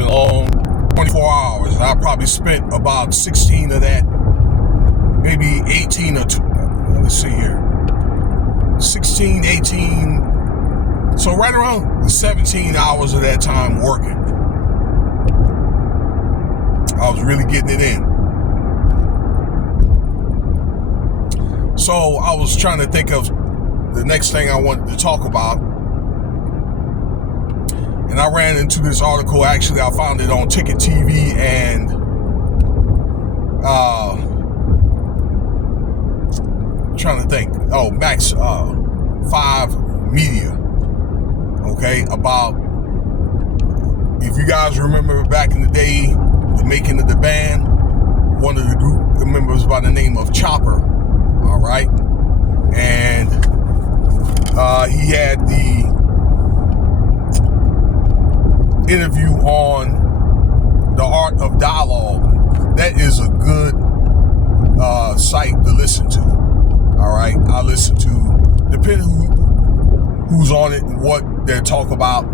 been long, 24 hours. I probably spent about 16 of that, maybe 18 or let's see here, 16, 18, so right around 17 hours of that time working. I was really getting it in. So I was trying to think of the next thing I wanted to talk about. And I ran into this article. Actually, I found it on Ticket TV and trying to think. Oh, Max 5 Media. Okay, about, if you guys remember back in the day, the making of the band, one of the group members by the name of Chopper. All right, and he had the interview on the Art of Dialogue. That is a good site to listen to. All right, I listen to, depending who's on it and what they're talking about.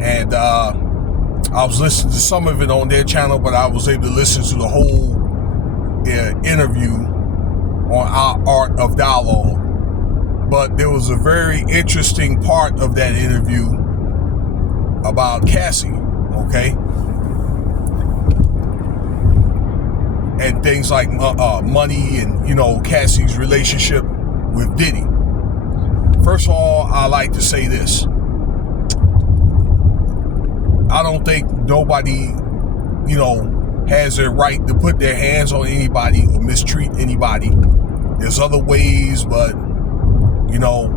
And I was listening to some of it on their channel, but I was able to listen to the whole interview on our Art of Dialogue. But there was a very interesting part of that interview about Cassie, okay, and things like money and, you know, Cassie's relationship with Diddy. First of all, I like to say this: I don't think nobody, you know, has a right to put their hands on anybody or mistreat anybody. There's other ways, but, you know,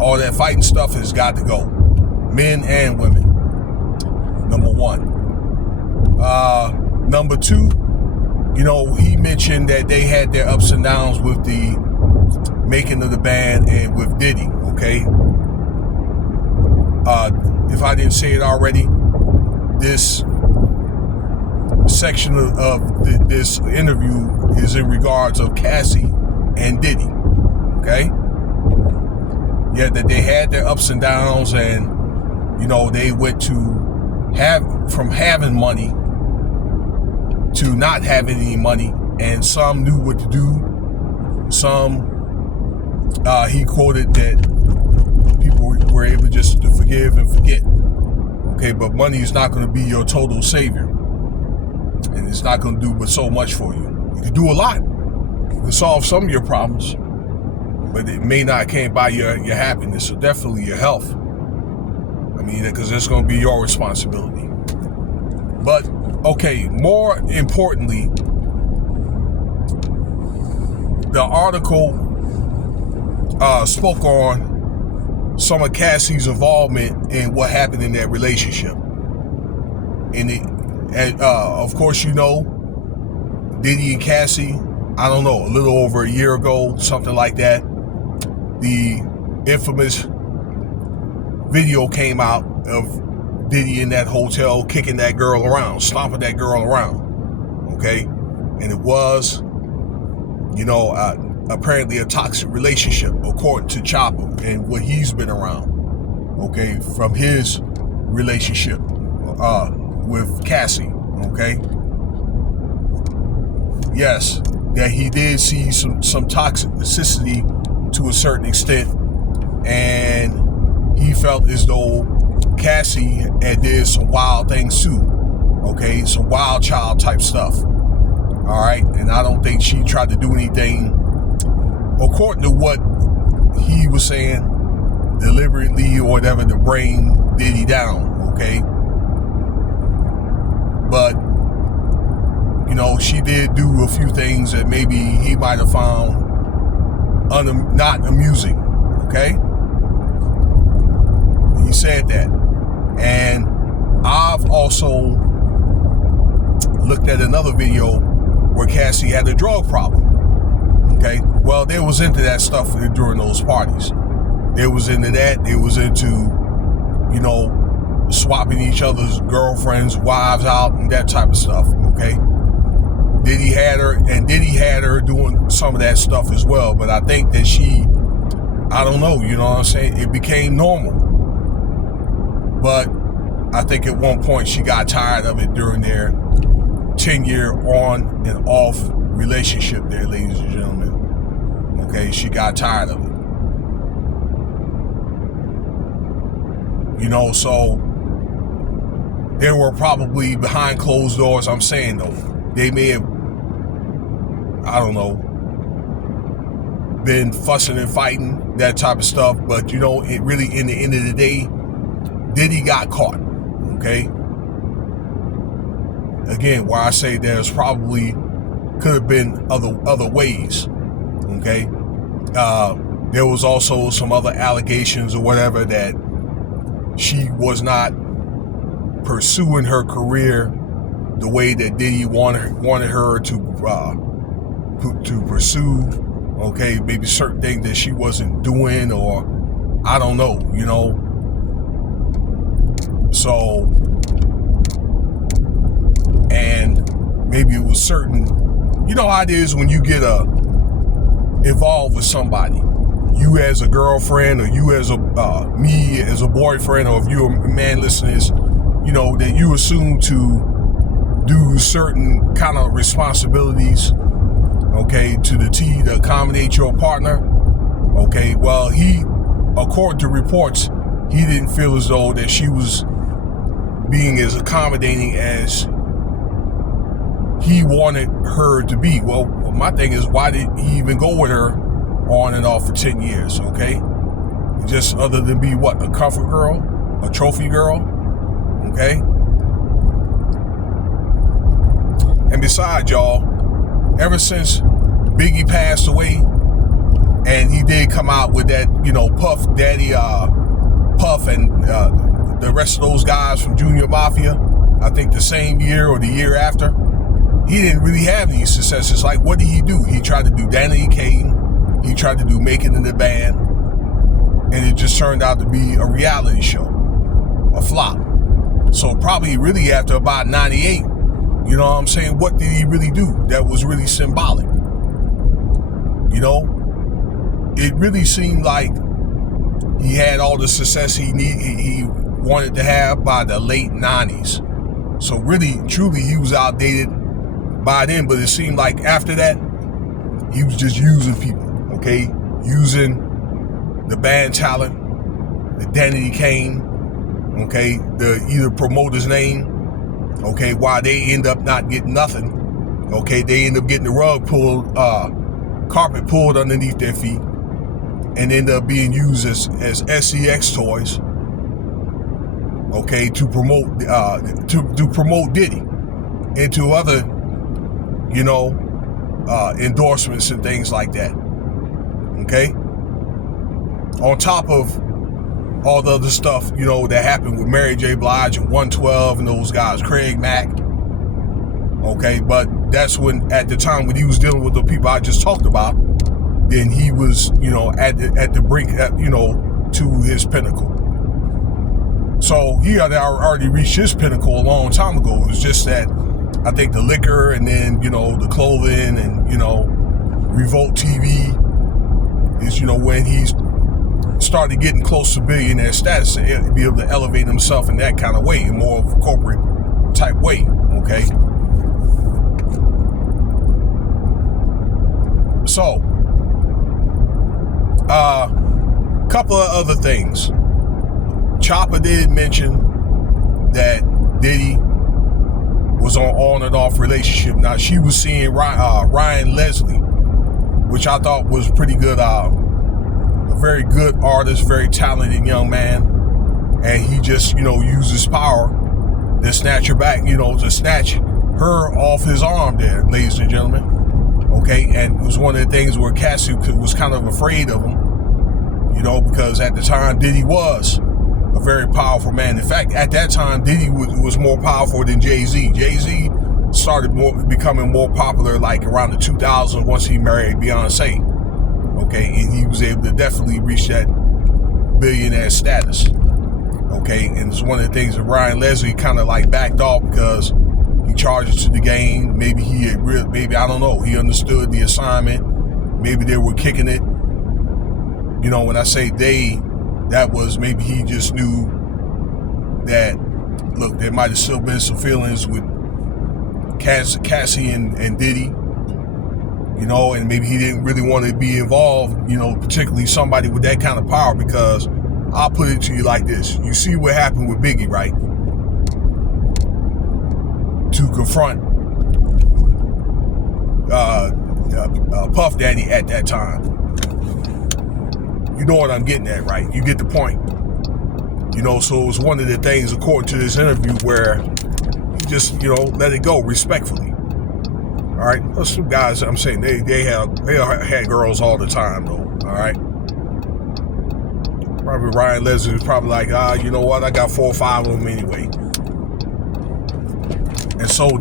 all that fighting stuff has got to go. Men and women. Number one. Number two, you know, he mentioned that they had their ups and downs with the making of the band and with Diddy, okay? If I didn't say it already, this section of this interview is in regards of Cassie and Diddy, okay? Yeah, that they had their ups and downs, and, you know, they went from having money to not having any money, and some knew what to do. Some, he quoted that people were able just to forgive and forget, okay? But money is not going to be your total savior. And it's not going to do but so much for you. You can do a lot to solve some of your problems, but it may not can't buy your happiness, or definitely your health. I mean, because it's going to be your responsibility. But, okay, more importantly, the article spoke on some of Cassie's involvement in what happened in that relationship. And of course, you know, Diddy and Cassie, I don't know, a little over a year ago, something like that, the infamous video came out of Diddy in that hotel kicking that girl around, stomping that girl around, okay? And it was, you know, apparently a toxic relationship, according to Chopper and what he's been around, okay, from his relationship with Cassie, okay? Yes, that he did see some toxicity to a certain extent, and he felt as though Cassie had did some wild things too, okay? Some wild child type stuff, all right? And I don't think she tried to do anything, according to what he was saying, deliberately or whatever, to bring Diddy down, okay? But, you know, she did do a few things that maybe he might have found not amusing, okay? He said that. And I've also looked at another video where Cassie had a drug problem, okay? Well, they was into that stuff during those parties. They was into that. They was into, you know, swapping each other's girlfriends, wives out, and that type of stuff, okay? Diddy had her doing some of that stuff as well, but I think that she, I don't know, you know what I'm saying? It became normal. But I think at one point she got tired of it during their 10-year on and off relationship there, ladies and gentlemen. Okay, she got tired of it. You know, so they were probably behind closed doors. I'm saying, though, they may have, I don't know, been fussing and fighting, that type of stuff. But, you know, it really, in the end of the day, Diddy got caught. Okay? Again, where I say there's probably could have been other ways. Okay? There was also some other allegations or whatever that she was not pursuing her career the way that Diddy wanted her to pursue. Okay, maybe certain things that she wasn't doing, or I don't know, you know. So, and maybe it was certain, you know how it is when you get involved with somebody, you as a girlfriend, or you as me as a boyfriend, or if you're a man listening, you know, that you assume to do certain kind of responsibilities, okay, to the T, to accommodate your partner. Okay, well, he, according to reports, he didn't feel as though that she was being as accommodating as he wanted her to be. Well, my thing is, why did he even go with her on and off for 10 years, okay? Just other than be what, a comfort girl, a trophy girl, okay? And besides, y'all, ever since Biggie passed away, and he did come out with that, you know, Puff Daddy, Puff and the rest of those guys from Junior Mafia, I think the same year or the year after, he didn't really have any successes. Like, what did he do? He tried to do Danny Kane. He tried to do Make It in the Band. And it just turned out to be a reality show, a flop. So probably really after about 98, you know what I'm saying, what did he really do that was really symbolic? You know, it really seemed like he had all the success he wanted to have by the late 90s. So really, truly, he was outdated by then, but it seemed like after that, he was just using people, okay? Using the band talent, the Danny Kane, okay? The either promote his name, okay, while they end up not getting nothing, okay? They end up getting the rug pulled, carpet pulled underneath their feet, and end up being used as SCX toys, okay, to promote to promote Diddy into other, you know, endorsements and things like that. Okay? On top of all the other stuff, you know, that happened with Mary J. Blige and 112 and those guys, Craig Mack. Okay, but that's when, at the time when he was dealing with the people I just talked about, then he was, you know, at the brink, you know, to his pinnacle. So he had already reached his pinnacle a long time ago. It was just that, I think the liquor and then, you know, the clothing and, you know, Revolt TV is, you know, when he's started getting close to billionaire status to be able to elevate himself in that kind of way, in more of a corporate type way, okay? So, couple of other things. Chopper did mention that Diddy was on and off relationship. Now, she was seeing Ryan Leslie, which I thought was pretty good, a very good artist, very talented young man, and he just, you know, used his power to snatch her back, you know, to snatch her off his arm there, ladies and gentlemen, okay? And it was one of the things where Cassie was kind of afraid of him, you know, because at the time, Diddy was a very powerful man. In fact, at that time, Diddy was more powerful than Jay-Z. Jay-Z started becoming more popular like around the 2000s once he married Beyonce. Okay, and he was able to definitely reach that billionaire status. Okay, and it's one of the things that Ryan Leslie kind of like backed off because he charged it to the game. Maybe he had maybe, I don't know, he understood the assignment. Maybe they were kicking it. You know, when I say they, that was maybe he just knew that look, there might have still been some feelings with Cassie and Diddy, you know, and maybe he didn't really want to be involved, you know, particularly somebody with that kind of power, because I'll put it to you like this. You see what happened with Biggie, right? To confront Puff Daddy at that time. You know what I'm getting at, right? You get the point. You know, so it was one of the things, according to this interview, where he just, you know, let it go respectfully. All right, those some guys, I'm saying they had girls all the time, though. All right, probably Ryan Leslie was probably like, you know what, I got 4 or 5 of them anyway, and so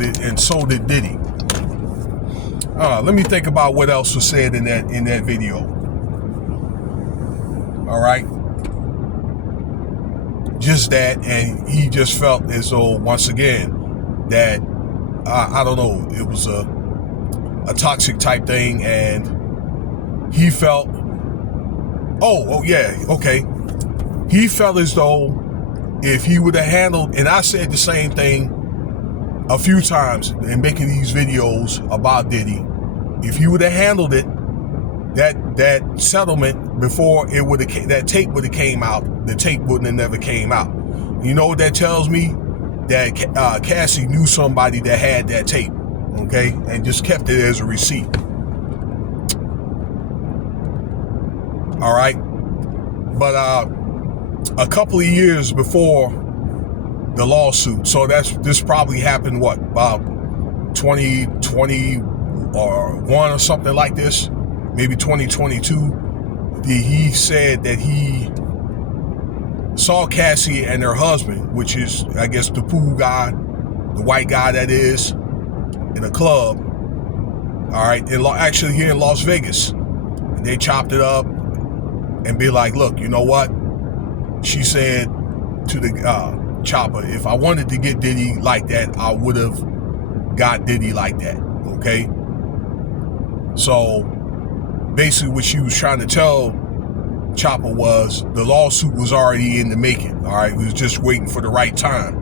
did Diddy. Let me think about what else was said in that video. All right, just that, and he just felt as though, once again, that I don't know, it was a toxic type thing, and he felt, he felt as though if he would have handled, and I said the same thing a few times in making these videos about Diddy, if he would have handled it, that settlement before it would have, that tape would have came out, the tape wouldn't have never came out. You know what that tells me? That Cassie knew somebody that had that tape, okay, and just kept it as a receipt. All right, but a couple of years before the lawsuit, so this probably happened about 2021 or something like this, maybe 2022. He said that he saw Cassie and her husband, which is, I guess, the pool guy, the white guy that is, in a club, all right, actually here in Las Vegas. And they chopped it up and be like, look, you know what? She said to the chopper, if I wanted to get Diddy like that, I would have got Diddy like that, okay? So basically what she was trying to tell Chopper was the lawsuit was already in the making, all right? We was just waiting for the right time,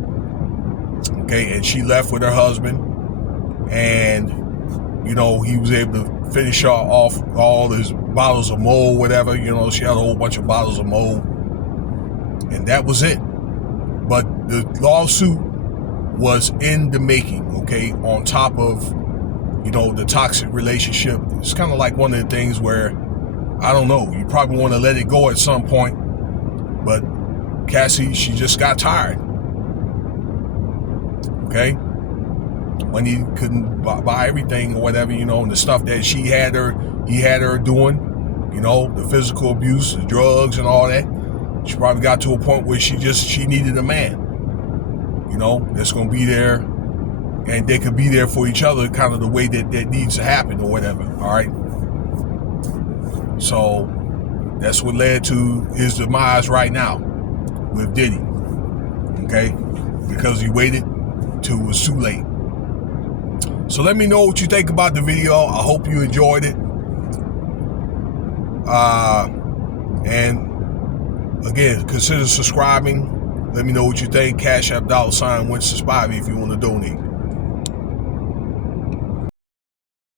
okay? And she left with her husband, and, you know, he was able to finish her off all his bottles of Mo, whatever, you know, she had a whole bunch of bottles of Mo, and that was it. But the lawsuit was in the making, okay? On top of, you know, the toxic relationship. It's kind of like one of the things where, I don't know, you probably want to let it go at some point, but Cassie, she just got tired, okay? Money couldn't buy everything or whatever, you know, and the stuff that he had her doing, you know, the physical abuse, the drugs and all that. She probably got to a point where she needed a man, you know, that's going to be there, and they could be there for each other kind of the way that needs to happen or whatever, all right? So that's what led to his demise right now with Diddy, okay? Because he waited till it was too late. So let me know what you think about the video. I hope you enjoyed it. And again, consider subscribing. Let me know what you think. Cash App $WinSpivey if you want to donate.